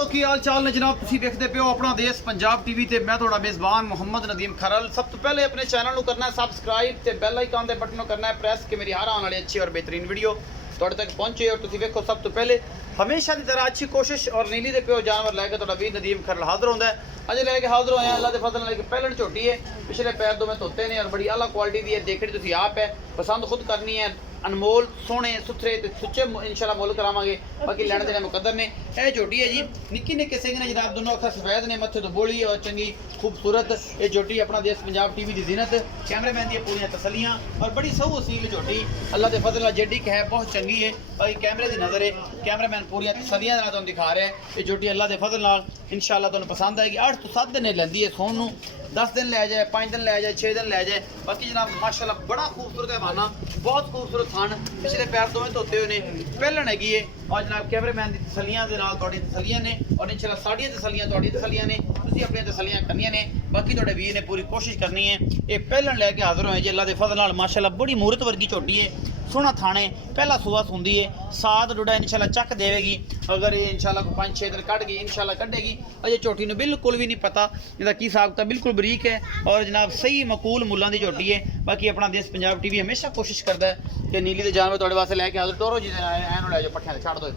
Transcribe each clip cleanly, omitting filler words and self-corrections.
दोस्तों की हाल चाल ने जनाब तुम देखते पे हो अपना देश पंजाब टीवी ते मैं थोड़ा मेज़बान मोहम्मद नदीम खरल। सब तो पहले अपने चैनल को करना है सबसक्राइब ते बेल आइकन के बटन को करना है प्रेस कि मेरी हर आने वाली अच्छी और बेहतरीन वीडियो थोड़े तक पहुंचे। और तुम देखो सब तो पहले हमेशा की तरह अच्छी कोशिश और नीली दे प्यो जानवर लैके थोड़ा वीर नदीम खरल हाजिर होता है। अजे लैके हाजिर होया अल्लाह के फजल लैके पहलन झोटी है, पिछले पैर दो में धोते ने और बड़ी आला क्वालिटी दी है। देखनी तुम आप है, पसंद खुद करनी है। अनमोल सोहने सुथरे ते सुच्चे इंशाल्लाह मुल करावांगे। बाकी लैने देने मुकद्दर ने। यह झोटी है जी निक्की निक्के सिंह ने जनाब, दोनों अखा सफेद ने, मत्थे तो बोली और चंगी खूबसूरत। ये झोटी अपना देश पंजाब टीवी की जीनत, कैमरामैन दी पूरी तसलियां और बड़ी सऊ असील झोटी अल्लाह के फजल जेडी है, बहुत चंगी है। बाकी कैमरे की नज़र है, कैमरामैन पूरी तसलियां तुम दिखा रहे हैं। ये झोटी अल्लाह के फजल नाल इंशाल्लाह तुम पसंद आएगी। 8 तो 7 दिन लैंदी है सोन नूं, 10 दिन लै जाए, 5 दिन लै जाए, 6 दिन लै जाए। बाकी जनाब माशाल्लाह बड़ा खूबसूरत है माना, बहुत खूबसूरत थान, पिछले पैर दोवें धोते हुए ने, पहलन हैगी है। और जनाब कैमरामैन की तसलियां दे नाल तुहाडी तसलियां ने और इंशाल्लाह साड़ियां तसलियां तुहाडी तसलियां ने, तुसीं अपनी तसलियां करनियां ने। बाकी तुहाडे वीर ने पूरी कोशिश करनी है। ये पहलन लैके हाजिर होए जी अल्लाह के फजल नाल माशाल्लाह बड़ी मूरत वर्गी झोटी है, सोहना थाने, पहला सुआ सुंदी है, सात डुडा इंशाल्लाह चक देवेगी। अगर ये इंशाल्लाह को 5-6 दिन कट गई इंशाल्लाह कटेगी। अजे झोटी ने बिल्कुल भी नहीं पता इसका की हिसाब था, बिल्कुल बरीक है और जनाब सही मकूल मुल्लां दी झोटी है। बाकी अपना देश पंजाब टीवी हमेशा कोशिश करता है कि नीली के जानवर तुहाडे वास्ते लैके हाजिर। टोरो जी एन लै जाओ, पट्ठियां छड़ दो।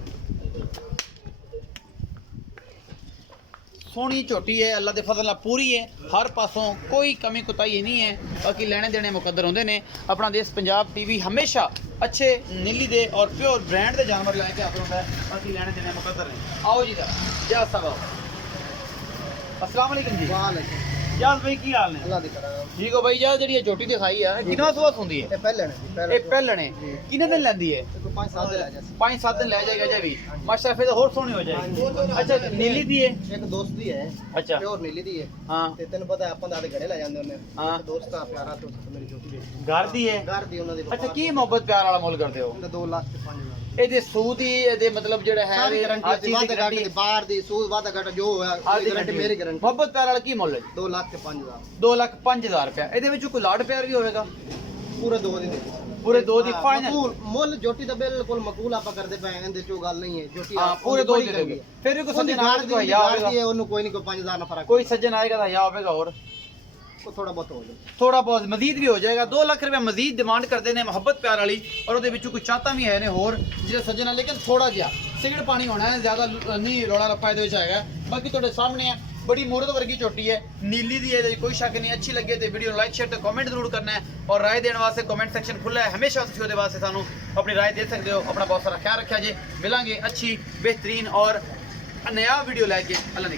सोहनी झोटी है, अल्लाह के फजल नाल पूरी है, हर पासों कोई कमी कुताही नहीं है। बाकी लेने देने मुकद्दर होंदे ने। अपना देश पंजाब टीवी हमेशा अच्छे नीली दे और प्योर ब्रांड के जानवर लैके हाजिर होता है। बाकी लेने देने मुकद्दर ने। आओ जी क्या सब आओ। अस्सलाम वालेकुम जी। वालेकुम यार भाई की हाल ने? अल्लाह दी करा ठीक हो भाई। यार जी झोटी दिखाई है कितना सुआ सुंदी है? ये पहले ने ये पहलने कितने दिन लैंदी है? 5-7 दिन लै जा। 5-7 दिन लै जाएगा अजय भी माशाल्लाह, फिर तो होर सोहनी हो जाएगी। अच्छा नीली दी है? एक दोस्त दी है, अच्छा प्योर नीली दी है। हाँ ते तैਨੂੰ पता है अपन दादे घड़े लै जांदे होने। हाँ दोस्त दा प्यारा तो मेरी छोटी बेटी घर दी है। घर दी उन्हां दी। अच्छा की मोहब्बत प्यार वाला मुल करते हो? 2 लाख ते 5 हज़ार ਇਹਦੇ ਸੂਦ ਦੀ ਇਹਦੇ मतलब ਜਿਹੜਾ ਹੈ सारी ਹਰ गारंटी ਚੀਜ਼ वादा ਦੀ गारंटी ਗਾਰੰਟੀ, बाहर दी सूद वादा घट जो है हर दी गारंटी मेरी गारंटी। मोहब्बत प्यार वाला ਕੀ ਮੁੱਲ ਹੈ ਜੀ? 2 लाख ते 5 हज़ार 2,05,000 रुपया। ਇਹਦੇ ਵਿੱਚ ਕੋਈ ਲਾਡ ਪਿਆਰ ਵੀ ਹੋਵੇਗਾ? पूरे 2 दी दे। पूरे 2 ਦੀ फाइनल? मकूल मुल जोटी दा बिल्कुल मकूल आपा करदे पे ਇਹਦੇ ਚੋਂ ਗੱਲ ਨਹੀਂ ਹੈ। जोटी ਹਾਂ ਪੂਰੇ 2 ਦੇ ਦੇਗੇ। ਫਿਰ ਵੀ ਕੋਈ ਸੱਜਣ ਆਏਗਾ ਤਾਂ ਹਯਾ ਹੋਵੇਗਾ? ਉਹਨੂੰ ਕੋਈ ਨਹੀਂ, ਕੋਈ 5 हज़ार ना फर्क। ਕੋਈ ਸੱਜਣ ਆਏਗਾ ਤਾਂ ਹਯਾ ਹੋਵੇਗਾ। और थोड़ा बहुत हो जाए, थोड़ा बहुत मजीद भी हो जाएगा। 2 लाख रुपया मजीद डिमांड करते हैं मोहब्बत प्यार वाली। और वो कोई चाहता भी है ने होर जिसे सज्जन है, लेकिन थोड़ा जिहा सिगड़ पानी होना है, ज़्यादा नहीं रौला रप्पा है। बाकी थोड़े सामने है, बड़ी मूरत वर्गी झोटी है, नीली दी है, कोई शक नहीं। अच्छी लगे तो वीडियो लाइक शेयर तो कमेंट जरूर करना है। और राय देने वास्ते कमेंट सेक्शन खुला है, हमेशा तुम वो वास्ते सानू अपनी राय दे सकते हो। अपना बहुत सारा ख्याल रखा जे, मिलेंगे अच्छी बेहतरीन और नया वीडियो लैके। अल्लाह ने